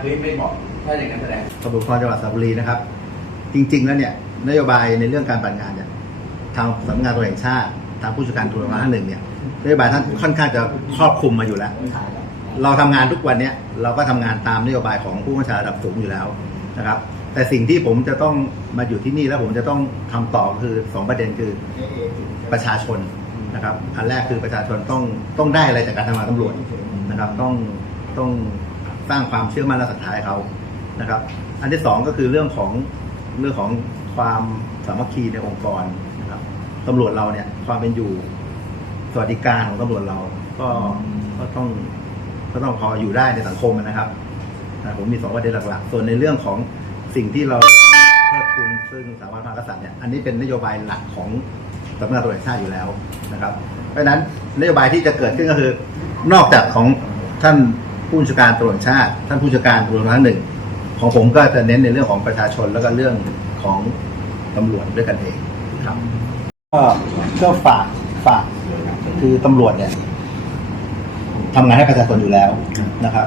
เฮ้ยไม่บอกถ้าอย่างนั้นแสดงตำรวจภูธรจังหวัดสระบุรีนะครับ จริง ๆ แล้วเนี่ยนโยบายในเรื่องการปฏิบัติงานเนี่ยทางสำนักงานตำรวจแห่งชาติทางผู้จัดการตำรวจภาคหนึ่งเนี่ยนโยบายท่านค่อนข้างจะครอบคลุมมาอยู่แล้ว เราทำงานทุกวันเนี่ยเราก็ทำงานตามนโยบายของผู้บัญชาการระดับสูงอยู่แล้วนะครับ แต่สิ่งที่ผมจะต้องมาอยู่ที่นี่แล้วผมจะต้องทำต่อคือสองประเด็นคือ ประชาชนนะครับอันแรกคือประชาชนต้องต้องได้อะไรจากการทำงานตำรวจนะครับต้องต้อง สร้างความเชื่อมั่นและศรัทธาให้เขานะครับ อันที่สองก็คือเรื่องของเรื่องของความสามัคคีในองค์กรนะครับตำรวจเราเนี่ยความเป็นอยู่สวัสดิการของตำรวจเราก็ก็ต้องก็ต้องพออยู่ได้ในสังคมนะครับนะผมมีสองประเด็นหลักๆ ส่วนในเรื่องของสิ่งที่เราเทิดทุนซึ่งสาบันพระมหากษัตริย์เนี่ยอันนี้เป็นนโยบายหลักของสำนักงานตำรวจชาติอยู่แล้วนะครับ เพราะฉะนั้นนโยบายที่จะเกิดขึ้นก็คือ นอกจากของท่าน ผู้บัญชาการตำรวจชาติ ท่านผู้จัดการตำรวจท่านหนึ่ง ของผมก็จะเน้นในเรื่องของประชาชนแล้วก็เรื่องของตำรวจด้วยกันเองครับ ก็ก็ฝากฝากคือตำรวจเนี่ยทำงานให้ประชาชนอยู่แล้วนะครับ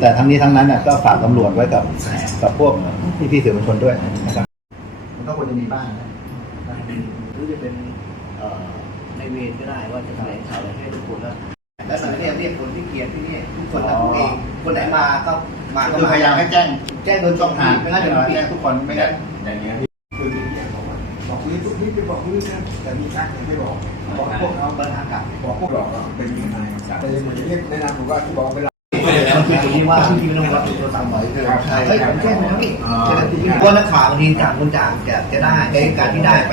แต่ทั้งนี้ทั้งนั้นน่ะก็ฝากตำรวจไว้กับกับพวกพี่พี่ๆสื่อมวลชนด้วยนะครับมันก็ควรจะมีบ้างนะหรือจะเป็นในเวรก็ได้ว่าจะแถลงข่าวอะไรให้ทุกคนแล้ว แล้วหลังเนี่ยเรียกคนที่เกียรติที่นี่ทุกคนนะอ๋อทุกเองคนไหนมาก็มาก็คือมาพยายามให้แจ้งแจ้งโดยช่องทางไม่งั้นเดี๋ยวมันผิดแจ้งทุกคนไม่งั้นอย่างเงี้ยคือมีอย่างบอกว่าบอกนี้ทุกนี้ไปบอกนี้นะแต่มีชักยังไม่บอกบอกพวกเขาเบอร์ทางกลับบอกพวกเราว่าเป็นยังไงแต่เหมือนเรียกแนะนำผมว่าที่บอกเวลา มันคือตรงที่ว่าที่ไม่ต้องรับโทรศัพท์บ่อยคือเฮ้ยผมแจ้งแล้วนี่เพราะนักข่าวบางทีต่างคนต่างจะจะได้ในการที่ได้ไป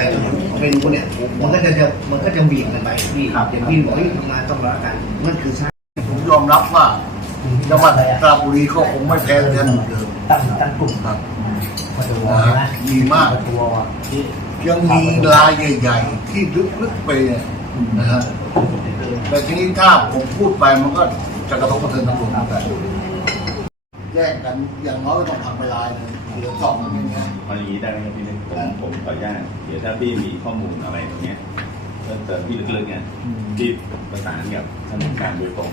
เป็นคนเนี่ยมันก็จะมันก็จะเบี่ยงกันไปพี่อย่างพี่บอกเฮ้ยทำงานต้องรักกันมันคือใช่ผมยอมรับว่าจังหวัดสระบุรีก็คงไม่แพ้กันเหมือนเดิมตั้งตั้งกลุ่มครับนะดีมากตัวยังมีรายใหญ่ ๆ ที่ลึกๆไปนะฮะแต่ทีนี้ถ้าผมพูดไปมันก็ จะกระทบกระเทือนตำรวจแต่แย่งกันอย่างน้อยก็ต้องทำไปลายหนึงเหลือสองอย่างเงี้ยเอาอย่างนี้ได้ไหมครับพี่นึกผมผมขออนุญาตเดี๋ยวถ้าพี่มีข้อมูลอะไรตรงเนี้ยเพิ่มเติมพี่ลึกๆเนี่ยพี่ประสานกับท่านผู้การโดยตรง